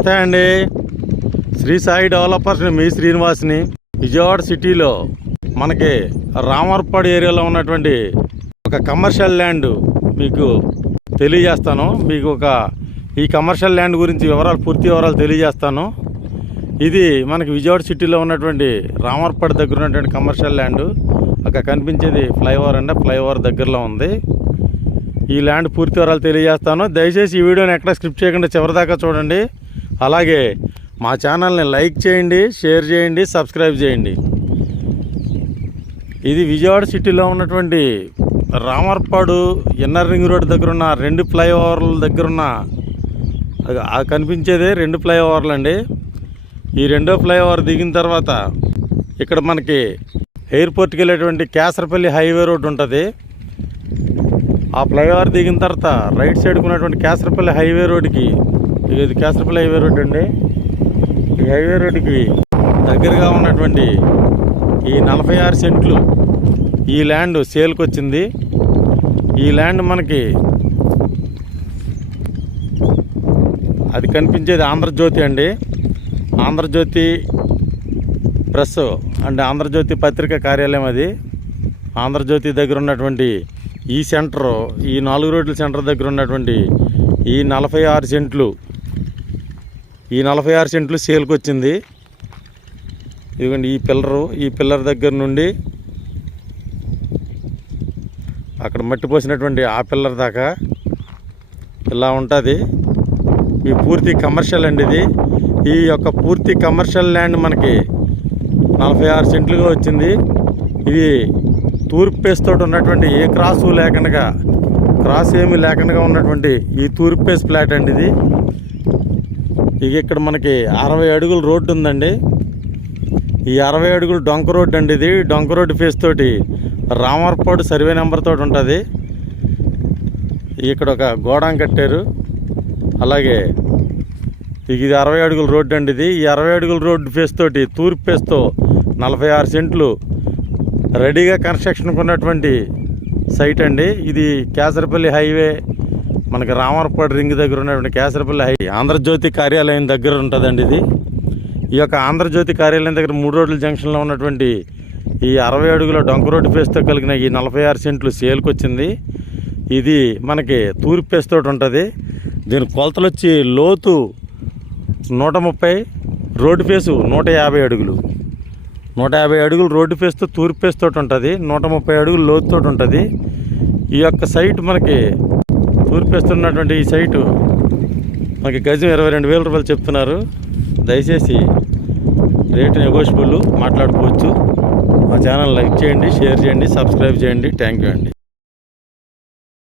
నమస్తే అండి. శ్రీ సాయి డెవలపర్స్ మీ శ్రీనివాస్ని. విజయవాడ సిటీలో మనకి రామర్పాడు ఏరియాలో ఉన్నటువంటి ఒక కమర్షియల్ ల్యాండ్ మీకు తెలియజేస్తాను. మీకు ఒక ఈ కమర్షియల్ ల్యాండ్ గురించి వివరాలు పూర్తి వివరాలు తెలియజేస్తాను. ఇది మనకి విజయవాడ సిటీలో ఉన్నటువంటి రామర్పాడు దగ్గర ఉన్నటువంటి కమర్షియల్ ల్యాండ్. అక్కడ కనిపించేది ఫ్లైఓవర్ అంటే ఫ్లైఓవర్ దగ్గరలో ఉంది. ఈ ల్యాండ్ పూర్తి వివరాలు తెలియజేస్తాను. దయచేసి ఈ వీడియోని ఎక్కడ స్క్రిప్ట్ చేయకుండా చివరిదాకా చూడండి. అలాగే మా ఛానల్ని లైక్ చేయండి షేర్ చేయండి సబ్స్క్రైబ్ చేయండి. ఇది విజయవాడ సిటీలో ఉన్నటువంటి రామర్పాడు ఇన్నర్ రింగ్ రోడ్ దగ్గర ఉన్న రెండు ఫ్లైఓవర్ల దగ్గర ఉన్న అది- కనిపించేదే రెండు ఫ్లైఓవర్లు అండి. ఈ రెండో ఫ్లైఓవర్ దిగిన తర్వాత ఇక్కడ మనకి ఎయిర్పోర్ట్కి వెళ్ళేటువంటి కేసరపల్లి హైవే రోడ్ ఉంటుంది. ఆ ఫ్లైఓవర్ దిగిన తర్వాత రైట్ సైడ్కి ఉన్నటువంటి కేసరపల్లి హైవే రోడ్కి ఇది కేసరపల్లి హైవే రోడ్ అండి. ఈ హైవే రోడ్డుకి దగ్గరగా ఉన్నటువంటి ఈ నలభై ఆరు సెంట్లు ఈ ల్యాండ్ సేల్కి వచ్చింది ఈ ల్యాండ్ మనకి అది కనిపించేది ఆంధ్రజ్యోతి అండి. ఆంధ్రజ్యోతి ప్రెస్ అంటే ఆంధ్రజ్యోతి పత్రిక కార్యాలయం అది. ఆంధ్రజ్యోతి దగ్గర ఉన్నటువంటి ఈ సెంటర్ ఈ నాలుగు రోడ్ల సెంటర్ దగ్గర ఉన్నటువంటి ఈ నలభై ఆరు సెంట్లు ఈ నలభై ఆరు సెంట్లు సేల్కి వచ్చింది. ఇదిగోండి ఈ పిల్లరు ఈ పిల్లర్ దగ్గర నుండి అక్కడ మట్టి పోసినటువంటి ఆ పిల్లర్ దాకా ఇలా ఉంటుంది. ఈ పూర్తి కమర్షియల్ అండి ఇది. ఈ యొక్క పూర్తి కమర్షియల్ ల్యాండ్ మనకి నలభై ఆరు సెంట్లుగా వచ్చింది. ఇది తూర్పు పేస్ తోటి ఉన్నటువంటి ఏ క్రాసు లేకుండా క్రాస్ ఏమీ లేకుండా ఉన్నటువంటి ఈ తూర్పు పేస్ ఫ్లాట్ అండి ఇది. ఇక ఇక్కడ మనకి అరవై అడుగుల రోడ్డు ఉందండి. ఈ అరవై అడుగులు డొంక రోడ్డు అండి ఇది. డొంక రోడ్డు ఫేస్ తోటి రామర్పాడు సర్వే నెంబర్ తోటి ఉంటుంది. ఇక్కడ ఒక గోడాం కట్టారు. అలాగే ఇక ఇది అరవై అడుగుల రోడ్డు అండి ఇది. ఈ అరవై అడుగుల రోడ్డు ఫేస్ తోటి తూర్పు ఫేస్తో నలభై ఆరు సెంట్లు రెడీగా కన్స్ట్రక్షన్కి ఉన్నటువంటి సైట్ అండి. ఇది కేసరపల్లి హైవే మనకి రామరపాడు రింగ్ దగ్గర ఉన్నటువంటి కేసరపల్లి హై ఆంధ్రజ్యోతి కార్యాలయం దగ్గర ఉంటుందండి ఇది. ఈ యొక్క ఆంధ్రజ్యోతి కార్యాలయం దగ్గర మూడు రోడ్ల జంక్షన్లో ఉన్నటువంటి ఈ అరవై అడుగుల డొంక రోడ్డు ఫేస్తో కలిగిన ఈ నలభై ఆరు సెంట్లు సేల్కి వచ్చింది. ఇది మనకి తూర్పు పేస్ తోటి ఉంటుంది. దీని కొలతలు వచ్చి లోతు నూట ముప్పై రోడ్డు ఫేసు నూట యాభై అడుగులు. నూట యాభై అడుగులు రోడ్డు ఫేస్తో తూర్పు ఫేస్ తోటి ఉంటుంది. నూట ముప్పై అడుగులు లోతుతోటి ఉంటుంది. ఈ యొక్క సైట్ మనకి తూర్పు ఈ సైటు మనకి గజం ఇరవై రెండు వేల రూపాయలు చెప్తున్నారు. దయచేసి రేటు నెగోషియబుల్ మాట్లాడుకోవచ్చు. మా ఛానల్ లైక్ చేయండి షేర్ చేయండి సబ్స్క్రైబ్ చేయండి. థ్యాంక్ యూ అండి.